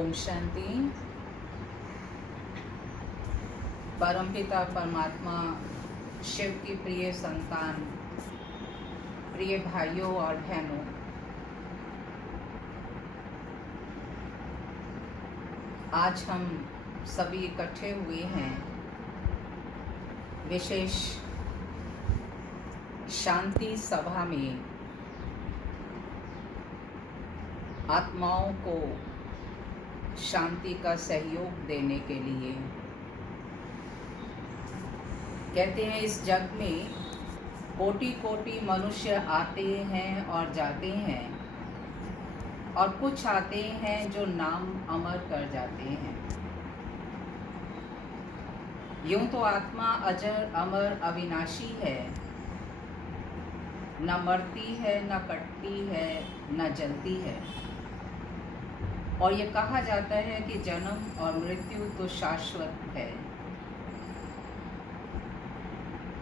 ओम शांति। परमपिता परमात्मा शिव की प्रिय संतान, प्रिय भाइयों और बहनों, आज हम सभी इकट्ठे हुए हैं विशेष शांति सभा में आत्माओं को शांति का सहयोग देने के लिए। कहते हैं इस जग में कोटि कोटि मनुष्य आते हैं और जाते हैं, और कुछ आते हैं जो नाम अमर कर जाते हैं। यूं तो आत्मा अजर अमर अविनाशी है, न मरती है, न कटती है, न जलती है। और ये कहा जाता है कि जन्म और मृत्यु तो शाश्वत है,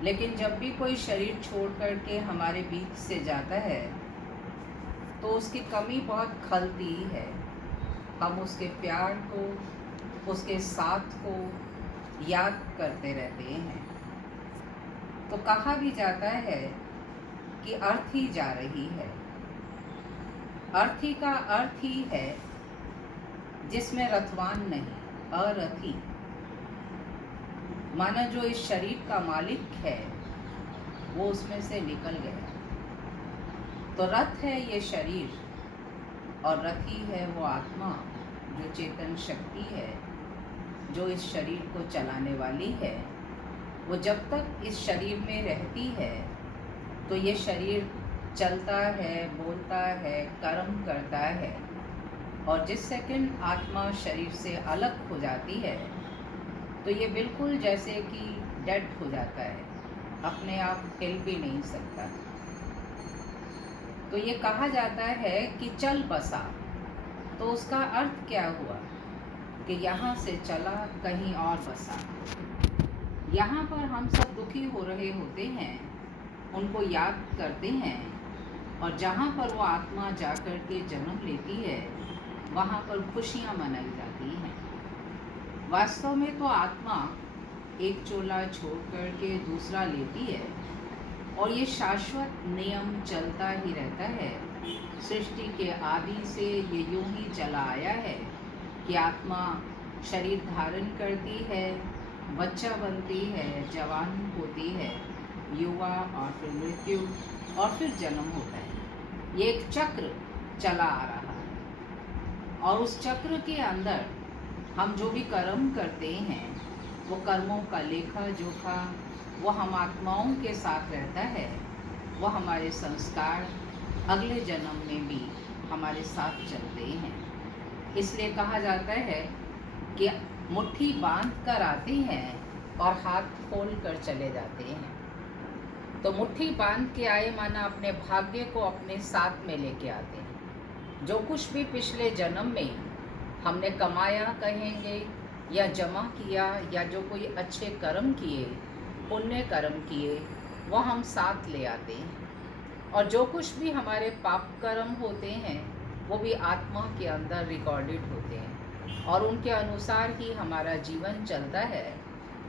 लेकिन जब भी कोई शरीर छोड़ करके हमारे बीच से जाता है तो उसकी कमी बहुत खलती है। हम उसके प्यार को, उसके साथ को याद करते रहते हैं। तो कहा भी जाता है कि अर्थी जा रही है। अर्थी का अर्थ ही है जिसमें रथवान नहीं, अरथी। माना जो इस शरीर का मालिक है वो उसमें से निकल गया। तो रथ है ये शरीर और रथी है वो आत्मा, जो चेतन शक्ति है, जो इस शरीर को चलाने वाली है। वो जब तक इस शरीर में रहती है तो ये शरीर चलता है, बोलता है, कर्म करता है। और जिस सेकंड आत्मा शरीर से अलग हो जाती है तो ये बिल्कुल जैसे कि डेड हो जाता है, अपने आप हिल भी नहीं सकता। तो ये कहा जाता है कि चल बसा। तो उसका अर्थ क्या हुआ कि यहाँ से चला कहीं और बसा। यहाँ पर हम सब दुखी हो रहे होते हैं, उनको याद करते हैं, और जहाँ पर वो आत्मा जा कर के जन्म लेती है वहाँ पर खुशियाँ मनाई जाती हैं। वास्तव में तो आत्मा एक चोला छोड़ कर के दूसरा लेती है, और ये शाश्वत नियम चलता ही रहता है। सृष्टि के आदि से ये यूं ही चला आया है कि आत्मा शरीर धारण करती है, बच्चा बनती है, जवान होती है, युवा, और फिर मृत्यु, और फिर जन्म होता है। ये एक चक्र चला आ रहा है, और उस चक्र के अंदर हम जो भी कर्म करते हैं वो कर्मों का लेखा जोखा वो हम आत्माओं के साथ रहता है। वो हमारे संस्कार अगले जन्म में भी हमारे साथ चलते हैं। इसलिए कहा जाता है कि मुट्ठी बांध कर आते हैं और हाथ खोल कर चले जाते हैं। तो मुट्ठी बांध के आए माना अपने भाग्य को अपने साथ में लेके आते हैं। जो कुछ भी पिछले जन्म में हमने कमाया कहेंगे, या जमा किया, या जो कोई अच्छे कर्म किए, पुण्य कर्म किए, वो हम साथ ले आते हैं। और जो कुछ भी हमारे पाप कर्म होते हैं वो भी आत्मा के अंदर रिकॉर्डेड होते हैं, और उनके अनुसार ही हमारा जीवन चलता है।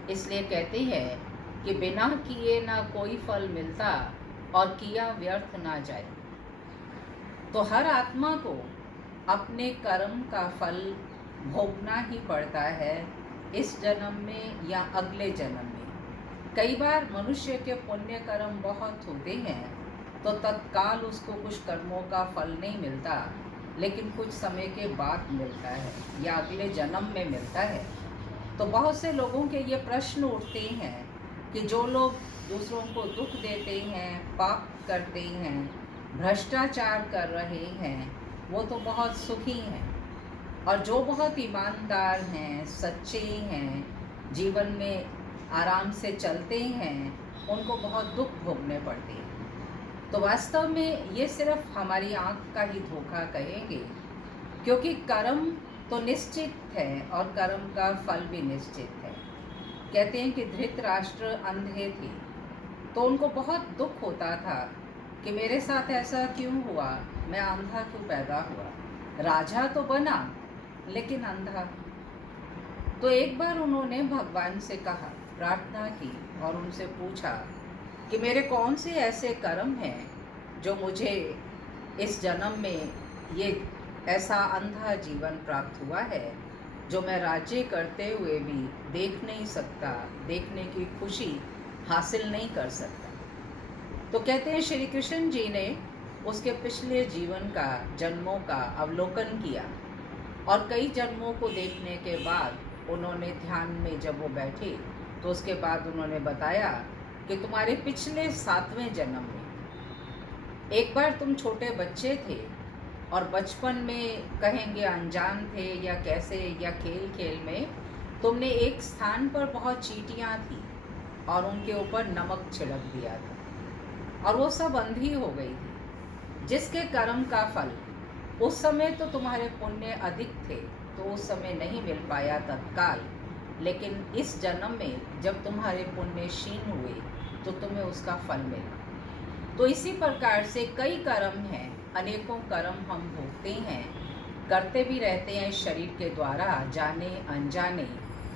इसलिए कहते हैं कि बिना किए ना कोई फल मिलता, और किया व्यर्थ ना जाए। तो हर आत्मा को अपने कर्म का फल भोगना ही पड़ता है, इस जन्म में या अगले जन्म में। कई बार मनुष्य के पुण्य कर्म बहुत होते हैं तो तत्काल उसको कुछ कर्मों का फल नहीं मिलता, लेकिन कुछ समय के बाद मिलता है या अगले जन्म में मिलता है। तो बहुत से लोगों के ये प्रश्न उठते हैं कि जो लोग दूसरों को दुख देते हैं, पाप करते हैं, भ्रष्टाचार कर रहे हैं, वो तो बहुत सुखी हैं, और जो बहुत ईमानदार हैं, सच्चे हैं, जीवन में आराम से चलते हैं, उनको बहुत दुख भोगने पड़ते हैं। तो वास्तव में ये सिर्फ हमारी आँख का ही धोखा कहेंगे, क्योंकि कर्म तो निश्चित है और कर्म का फल भी निश्चित है। कहते हैं कि धृतराष्ट्र अंधे थे तो उनको बहुत दुख होता था कि मेरे साथ ऐसा क्यों हुआ, मैं अंधा क्यों पैदा हुआ। राजा तो बना लेकिन अंधा। तो एक बार उन्होंने भगवान से कहा, प्रार्थना की और उनसे पूछा कि मेरे कौन से ऐसे कर्म हैं जो मुझे इस जन्म में ये ऐसा अंधा जीवन प्राप्त हुआ है, जो मैं राज्य करते हुए भी देख नहीं सकता, देखने की खुशी हासिल नहीं कर सकता। तो कहते हैं श्री कृष्ण जी ने उसके पिछले जीवन का, जन्मों का अवलोकन किया और कई जन्मों को देखने के बाद उन्होंने ध्यान में जब वो बैठे तो उसके बाद उन्होंने बताया कि तुम्हारे पिछले 7वें जन्म में एक बार तुम छोटे बच्चे थे और बचपन में कहेंगे अनजान थे या कैसे, या खेल खेल में तुमने एक स्थान पर बहुत चींटियाँ थी और उनके ऊपर नमक छिड़क दिया था और वो सब अंधी हो गई थी, जिसके कर्म का फल उस समय तो तुम्हारे पुण्य अधिक थे तो उस समय नहीं मिल पाया तत्काल, लेकिन इस जन्म में जब तुम्हारे पुण्य क्षीण हुए तो तुम्हें उसका फल मिला। तो इसी प्रकार से कई कर्म हैं, अनेकों कर्म हम भोगते हैं, करते भी रहते हैं शरीर के द्वारा, जाने अनजाने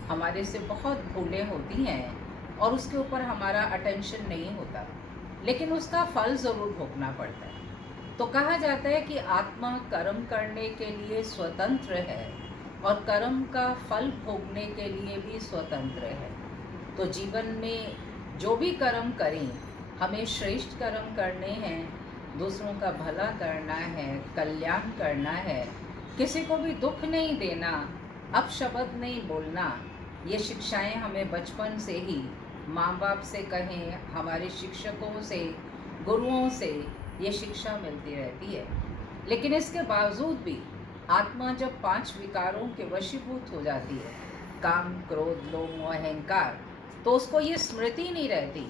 हमारे से बहुत भूलें होती हैं और उसके ऊपर हमारा अटेंशन नहीं होता, लेकिन उसका फल ज़रूर भोगना पड़ता है। तो कहा जाता है कि आत्मा कर्म करने के लिए स्वतंत्र है और कर्म का फल भोगने के लिए भी स्वतंत्र है। तो जीवन में जो भी कर्म करें, हमें श्रेष्ठ कर्म करने हैं, दूसरों का भला करना है, कल्याण करना है, किसी को भी दुख नहीं देना, अपशब्द नहीं बोलना। ये शिक्षाएं हमें बचपन से ही माँ बाप से कहें, हमारे शिक्षकों से, गुरुओं से ये शिक्षा मिलती रहती है। लेकिन इसके बावजूद भी आत्मा जब 5 विकारों के वशीभूत हो जाती है, काम, क्रोध, लोभ, मोह, अहंकार, तो उसको ये स्मृति नहीं रहती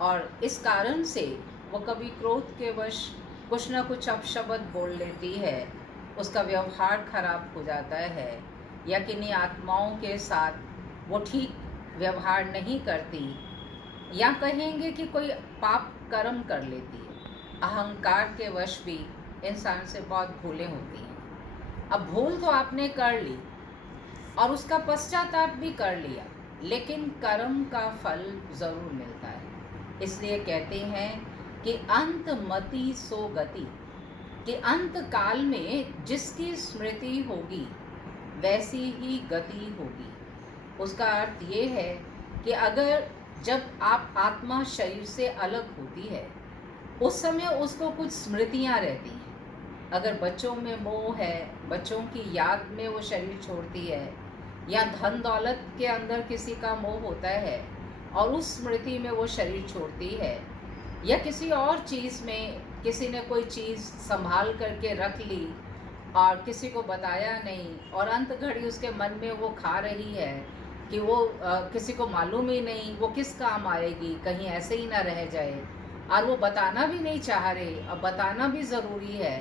और इस कारण से वो कभी क्रोध के वश कुछ ना कुछ अपशब्द बोल लेती है, उसका व्यवहार खराब हो जाता है, या किन्हीं आत्माओं के साथ वो ठीक व्यवहार नहीं करती, या कहेंगे कि कोई पाप कर्म कर लेती है। अहंकार के वश भी इंसान से बहुत भूलें होती हैं। अब भूल तो आपने कर ली और उसका पश्चाताप भी कर लिया, लेकिन कर्म का फल ज़रूर मिलता है। इसलिए कहते हैं कि अंत मति सो गति, कि अंत काल में जिसकी स्मृति होगी वैसी ही गति होगी। उसका अर्थ ये है कि अगर जब आप आत्मा शरीर से अलग होती है उस समय उसको कुछ स्मृतियाँ रहती हैं। अगर बच्चों में मोह है, बच्चों की याद में वो शरीर छोड़ती है, या धन दौलत के अंदर किसी का मोह होता है और उस स्मृति में वो शरीर छोड़ती है, या किसी और चीज़ में किसी ने कोई चीज़ संभाल करके रख ली और किसी को बताया नहीं और अंत घड़ी उसके मन में वो खा रही है कि वो किसी को मालूम ही नहीं वो किस काम आएगी, कहीं ऐसे ही ना रह जाए, और वो बताना भी नहीं चाह रहे, अब बताना भी ज़रूरी है,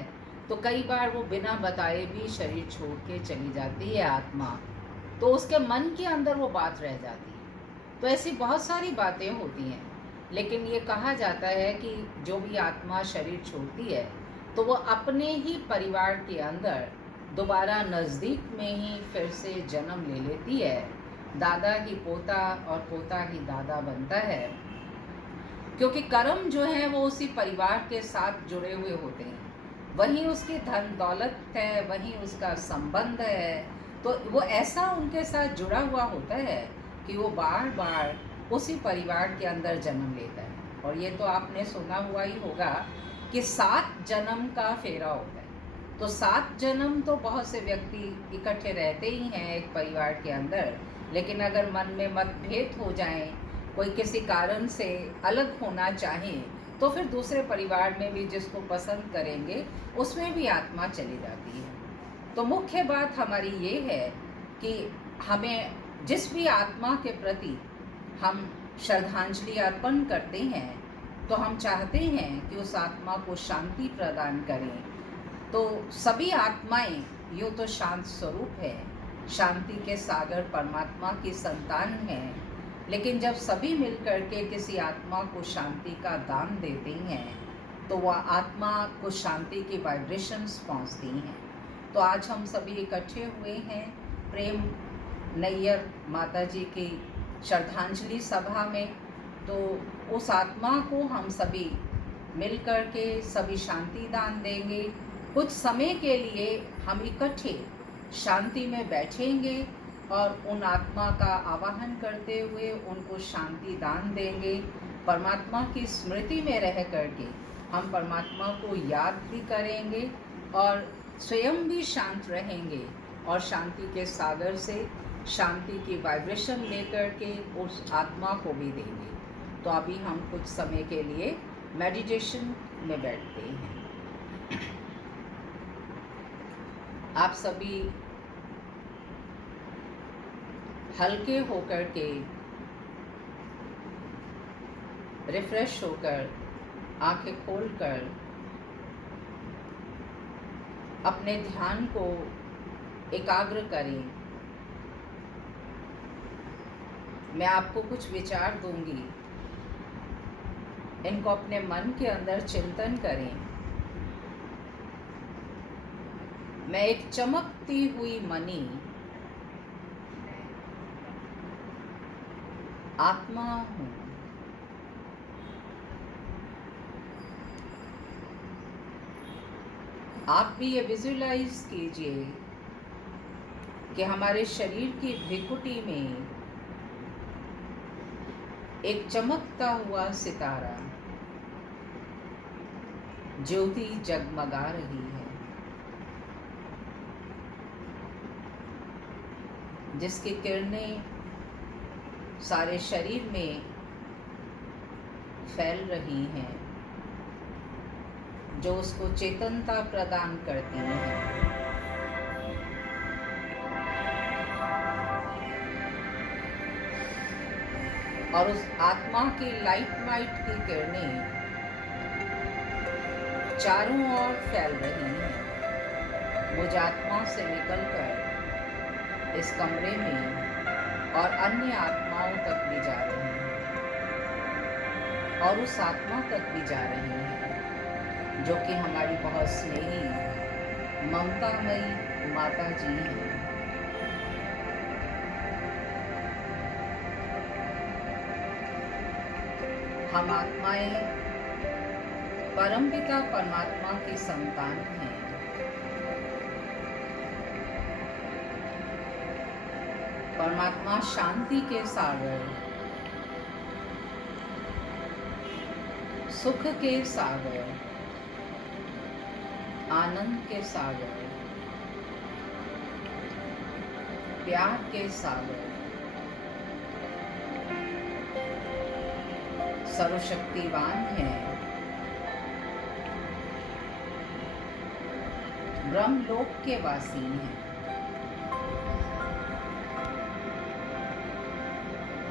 तो कई बार वो बिना बताए भी शरीर छोड़ के चली जाती है आत्मा, तो उसके मन के अंदर वो बात रह जाती है। तो ऐसी बहुत सारी बातें होती हैं, लेकिन ये कहा जाता है कि जो भी आत्मा शरीर छोड़ती है तो वो अपने ही परिवार के अंदर दोबारा नज़दीक में ही फिर से जन्म ले लेती है। दादा ही पोता और पोता ही दादा बनता है, क्योंकि कर्म जो है वो उसी परिवार के साथ जुड़े हुए होते हैं, वहीं उसकी धन दौलत है, वहीं उसका संबंध है, तो वो ऐसा उनके साथ जुड़ा हुआ होता है कि वो बार बार उसी परिवार के अंदर जन्म लेता है। और ये तो आपने सुना हुआ ही होगा कि 7 जन्म का फेरा होता है। तो 7 जन्म तो बहुत से व्यक्ति इकट्ठे रहते ही हैं एक परिवार के अंदर, लेकिन अगर मन में मतभेद हो जाएं, कोई किसी कारण से अलग होना चाहे, तो फिर दूसरे परिवार में भी जिसको पसंद करेंगे उसमें भी आत्मा चली जाती है। तो मुख्य बात हमारी ये है कि हमें जिस भी आत्मा के प्रति हम श्रद्धांजलि अर्पण करते हैं तो हम चाहते हैं कि उस आत्मा को शांति प्रदान करें। तो सभी आत्माएं यूँ तो शांत स्वरूप है, शांति के सागर परमात्मा की संतान हैं, लेकिन जब सभी मिलकर के किसी आत्मा को शांति का दान देते हैं तो वह आत्मा को शांति की वाइब्रेशंस पहुंचती हैं। तो आज हम सभी इकट्ठे हुए हैं प्रेम नैयर माता जी की श्रद्धांजलि सभा में। तो उस आत्मा को हम सभी मिल कर के सभी शांति दान देंगे। कुछ समय के लिए हम इकट्ठे शांति में बैठेंगे और उन आत्मा का आवाहन करते हुए उनको शांति दान देंगे। परमात्मा की स्मृति में रह करके हम परमात्मा को याद भी करेंगे और स्वयं भी शांत रहेंगे और शांति के सागर से शांति की वाइब्रेशन लेकर के उस आत्मा को भी देंगे। तो अभी हम कुछ समय के लिए मेडिटेशन में बैठते हैं। आप सभी हल्के होकर के रिफ्रेश होकर आंखें खोलकर अपने ध्यान को एकाग्र करें। मैं आपको कुछ विचार दूंगी, इनको अपने मन के अंदर चिंतन करें। मैं एक चमकती हुई मणि आत्मा हूँ। आप भी ये विजुअलाइज कीजिए कि हमारे शरीर की भ्रिकुटी में एक चमकता हुआ सितारा ज्योति जगमगा रही है, जिसकी किरणें सारे शरीर में फैल रही हैं, जो उसको चेतनता प्रदान करती हैं। और उस आत्मा की लाइट की किरणें चारों ओर फैल रही हैं। मुझ आत्मा से निकलकर इस कमरे में और अन्य आत्माओं तक भी जा रही हैं और उस आत्मा तक भी जा रही हैं जो कि हमारी बहुत स्नेही ममतामयी माता जी हैं। हम आत्माएं परमपिता परमात्मा की संतान हैं। परमात्मा शांति के सागर, सुख के सागर, आनंद के सागर, प्यार के सागर, सर्वशक्तिवान है, ब्रह्मलोक के वासी हैं।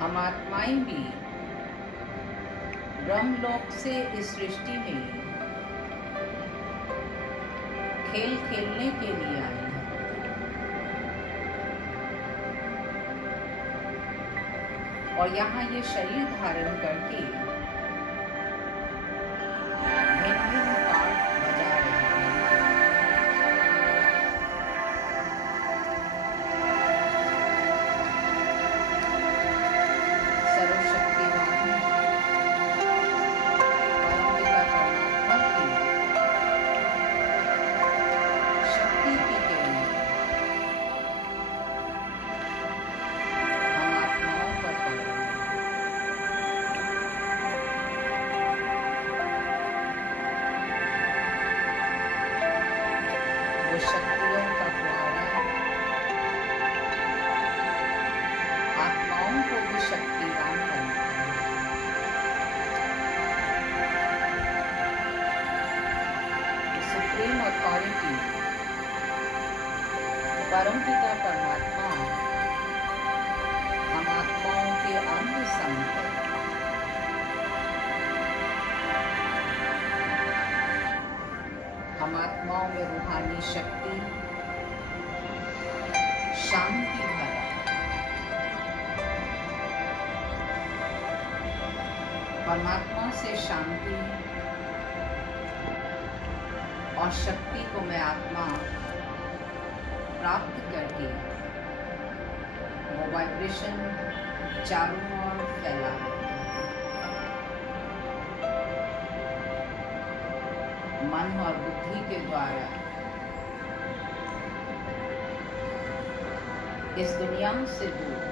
हम आत्माएं भी ब्रह्मलोक से इस सृष्टि में खेल खेलने के लिए आई हैं। और यहाँ ये शरीर धारण करके भिन्न पार्ट बजा रहे हैं। सर्वशक्तिवान परमपिता परमात्मा की शक्ति की किरण हम आत्माओं पर पड़ रही है। वो शक्तियों का फुहारा आत्माओं को भी शक्तिवान बनाता है। सुप्रीम अथॉरिटी परमपिता परमात्मा हम आत्माओं के अंग संग है। हम आत्माओं में रूहानी शक्ति, शांति भरा, परमात्मा से शांति और शक्ति को मैं आत्मा प्राप्त करके वो वाइब्रेशन चारों ओर फैला है। मन और बुद्धि के द्वारा इस दुनिया से दूर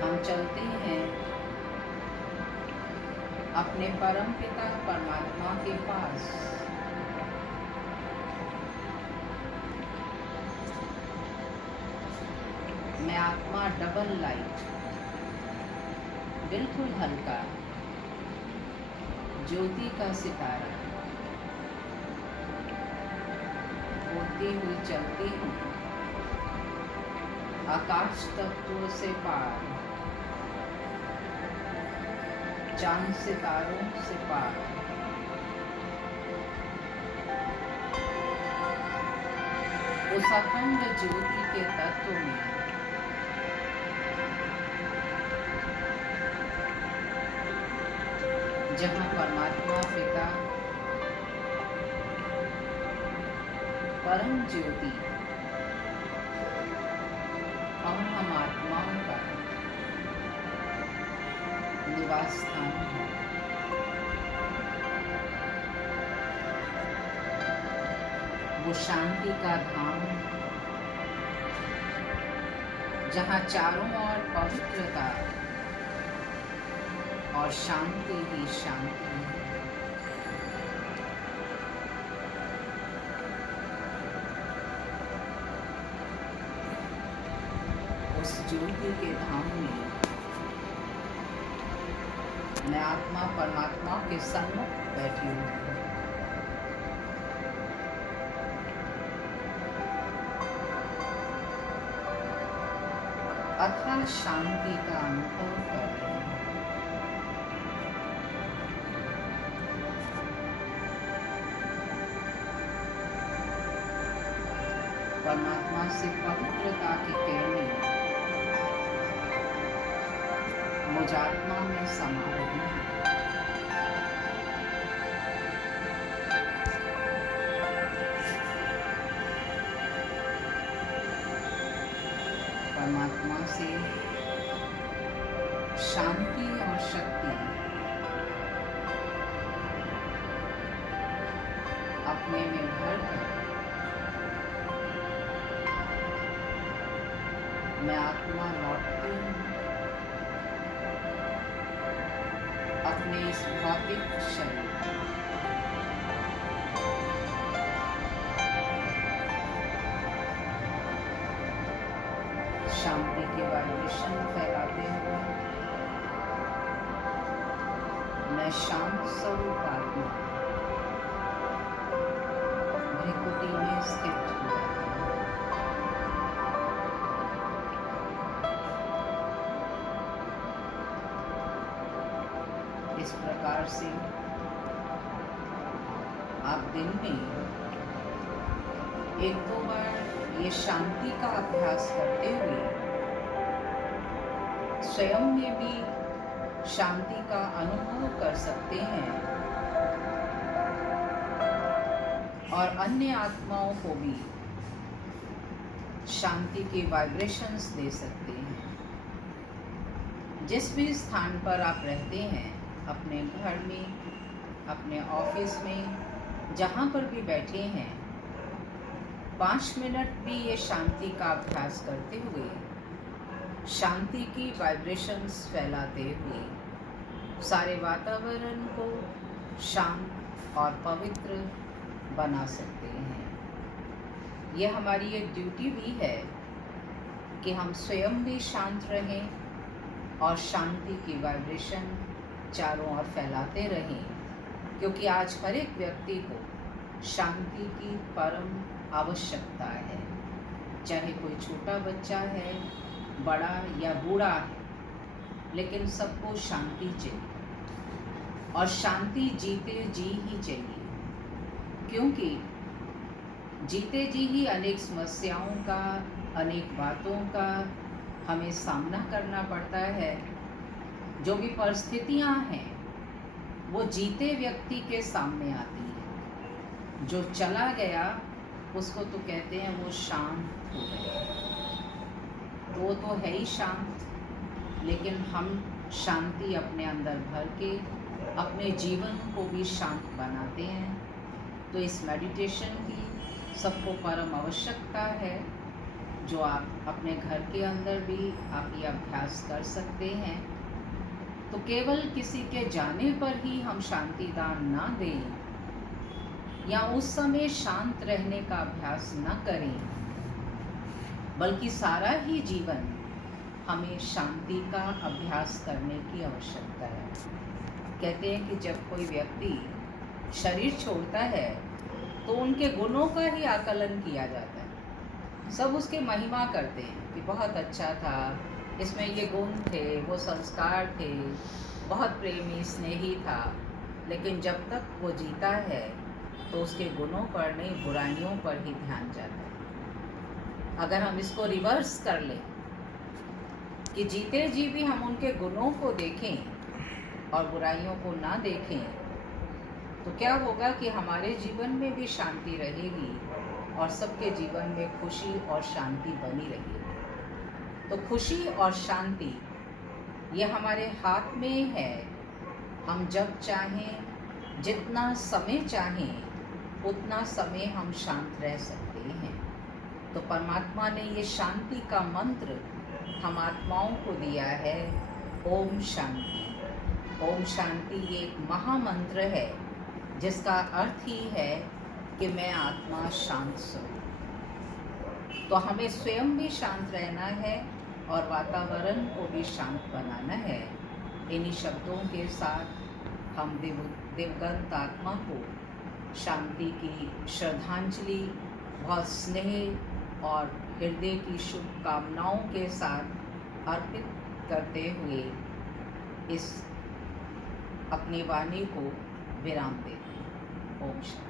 हम चलते हैं अपने परम पिता परमात्मा के पास। मैं आत्मा डबल लाइट, बिल्कुल हल्का ज्योति का सितारा, उड़ती हुई चलती हूँ आकाश तत्वों से पार, चांद सितारों से पार। उस अखंड ज्योति के तत्व में जहाँ परमात्मा पिता परम ज्योति और हम आत्माओं का निवास स्थान है। वो शांति का धाम जहाँ चारों ओर पवित्रता और शांति ही शांति है। उस ज्योति के धाम में मैं आत्मा परमात्मा के सन्मुख बैठी हूँ। अथाह शांति का अनुभव कर रही हूँ। परमात्मा से पवित्रता की किरणें मुझ आत्मा में समा रही है। परमात्मा से शांति और शक्ति अपने में भर कर मैं आत्मा लौटती हूँ अपने इस भौतिक शरीर। शांति के वाइब्रेशन फैलाते हुए मैं शांत स्वरूप आत्मा भ्रिकुटी में स्थित हूँ। इस प्रकार से आप दिन में एक दो बार ये शांति का अभ्यास करते हुए स्वयं में भी शांति का अनुभव कर सकते हैं और अन्य आत्माओं को भी शांति के वाइब्रेशंस दे सकते हैं। जिस भी स्थान पर आप रहते हैं, अपने घर में, अपने ऑफिस में, जहाँ पर भी बैठे हैं, 5 मिनट भी ये शांति का अभ्यास करते हुए शांति की वाइब्रेशंस फैलाते हुए सारे वातावरण को शांत और पवित्र बना सकते हैं। यह हमारी एक ड्यूटी भी है कि हम स्वयं भी शांत रहें और शांति की वाइब्रेशन चारों ओर फैलाते रहें, क्योंकि आज हर एक व्यक्ति को शांति की परम आवश्यकता है। चाहे कोई छोटा बच्चा है, बड़ा या बूढ़ा है, लेकिन सबको शांति चाहिए और शांति जीते जी ही चाहिए, क्योंकि जीते जी ही अनेक समस्याओं का, अनेक बातों का हमें सामना करना पड़ता है। जो भी परिस्थितियां हैं वो जीते व्यक्ति के सामने आती हैं। जो चला गया उसको तो कहते हैं वो शांत हो गया। तो वो तो है ही शांत, लेकिन हम शांति अपने अंदर भर के अपने जीवन को भी शांत बनाते हैं। तो इस मेडिटेशन की सबको परम आवश्यकता है, जो आप अपने घर के अंदर भी आप ये अभ्यास कर सकते हैं। तो केवल किसी के जाने पर ही हम शांति दान ना दें या उस समय शांत रहने का अभ्यास ना करें, बल्कि सारा ही जीवन हमें शांति का अभ्यास करने की आवश्यकता है। कहते हैं कि जब कोई व्यक्ति शरीर छोड़ता है तो उनके गुणों का ही आकलन किया जाता है। सब उसके महिमा करते हैं कि बहुत अच्छा था, इसमें ये गुण थे, वो संस्कार थे, बहुत प्रेमी स्नेही था। लेकिन जब तक वो जीता है तो उसके गुणों पर नहीं, बुराइयों पर ही ध्यान जाता है। अगर हम इसको रिवर्स कर लें कि जीते जी भी हम उनके गुणों को देखें और बुराइयों को ना देखें, तो क्या होगा कि हमारे जीवन में भी शांति रहेगी और सबके जीवन में खुशी और शांति बनी रहेगी। तो खुशी और शांति ये हमारे हाथ में है। हम जब चाहें, जितना समय चाहें, उतना समय हम शांत रह सकते हैं। तो परमात्मा ने ये शांति का मंत्र हम आत्माओं को दिया है, ओम शांति। ओम शांति ये एक महामंत्र है जिसका अर्थ ही है कि मैं आत्मा शांत स्वरूप। तो हमें स्वयं भी शांत रहना है और वातावरण को भी शांत बनाना है। इन्हीं शब्दों के साथ हम दिवंगत आत्मा को शांति की श्रद्धांजलि, बहुत स्नेह और हृदय की शुभकामनाओं के साथ अर्पित करते हुए इस अपनी वाणी को विराम देते हैं। ओम शांति।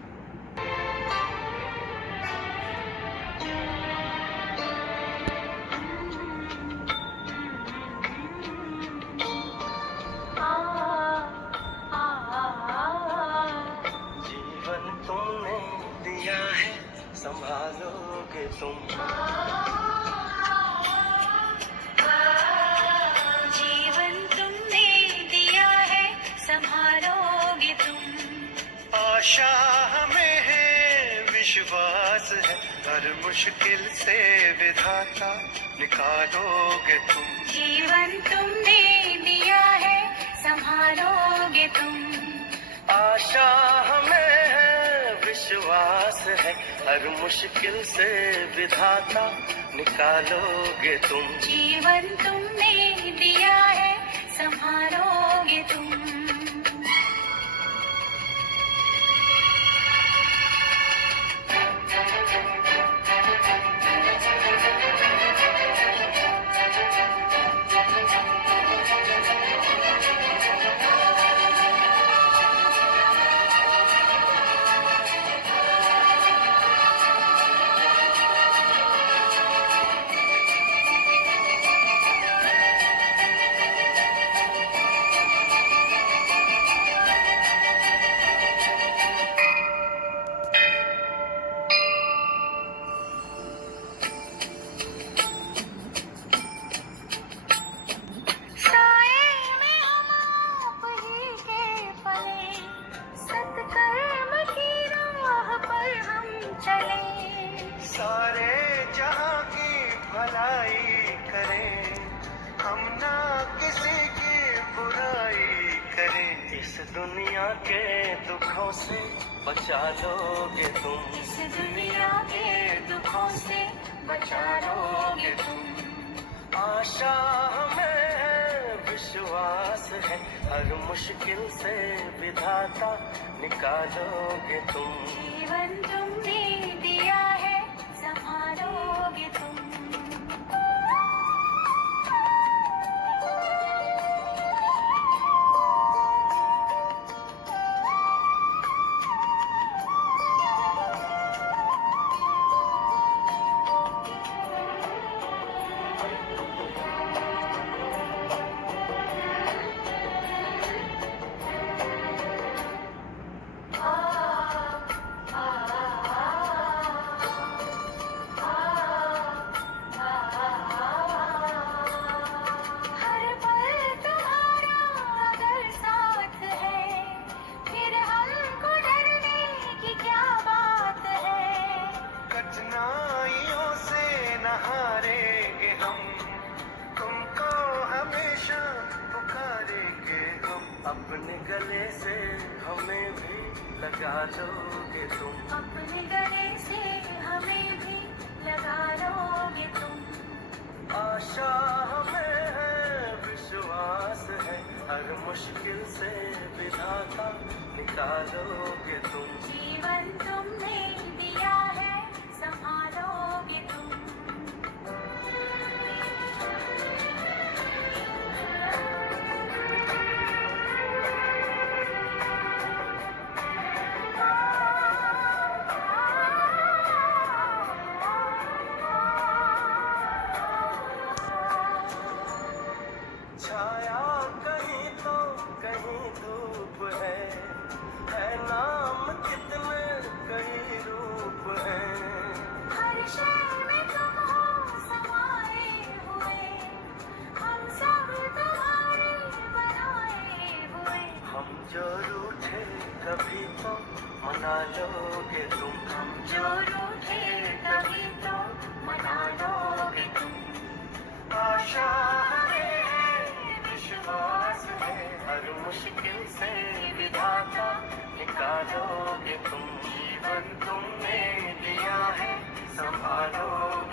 जीवन तुमने दिया है, संभालोगे तुम। जीवन तुमने दिया है, संभालोगे तुम। आशा हमें है, विश्वास है, हर मुश्किल से विधाता निकालोगे तुम। जीवन तुमने दिया है, संभालोगे तुम। आशा हमें है, विश्वास है, हर मुश्किल से विधाता निकालोगे तुम। जीवन तुमने दिया है, संभालोगे तुम। सारे जहां की भलाई करें, हम ना किसी की बुराई करें। इस दुनिया के दुखों से बचा लोगे तुम। इस दुनिया के दुखों से बचा लोगे तुम। आशा हमें है, विश्वास है, हर मुश्किल से विधाता निकालोगे तुम। जीवन तुमने दिया है, संभालोगे तुम। अपने गले से हमें भी लगा लोगे तुम, अपने गले से हमें भी लगा लोगे तुम। आशा हमें है, विश्वास है, हर मुश्किल से विधाता निकालोगे तुम। जीवन तुमने दिया है, संभालोगे तुम। छाया कहीं तो कहीं धूप है नाम कितने कई रूप है। हर शय में तुम हो समाए हुए, हम सब तुम्हारे बनाए हुए। हम जो रूठे कभी तो मना लोगे तुम, हम जो रूठे कभी तो मना लोगे तुम। आशा हमें है, विश्वास है, हर मुश्किल से विधाता निकालोगे तुम। जीवन तुमने दिया है, संभालोगे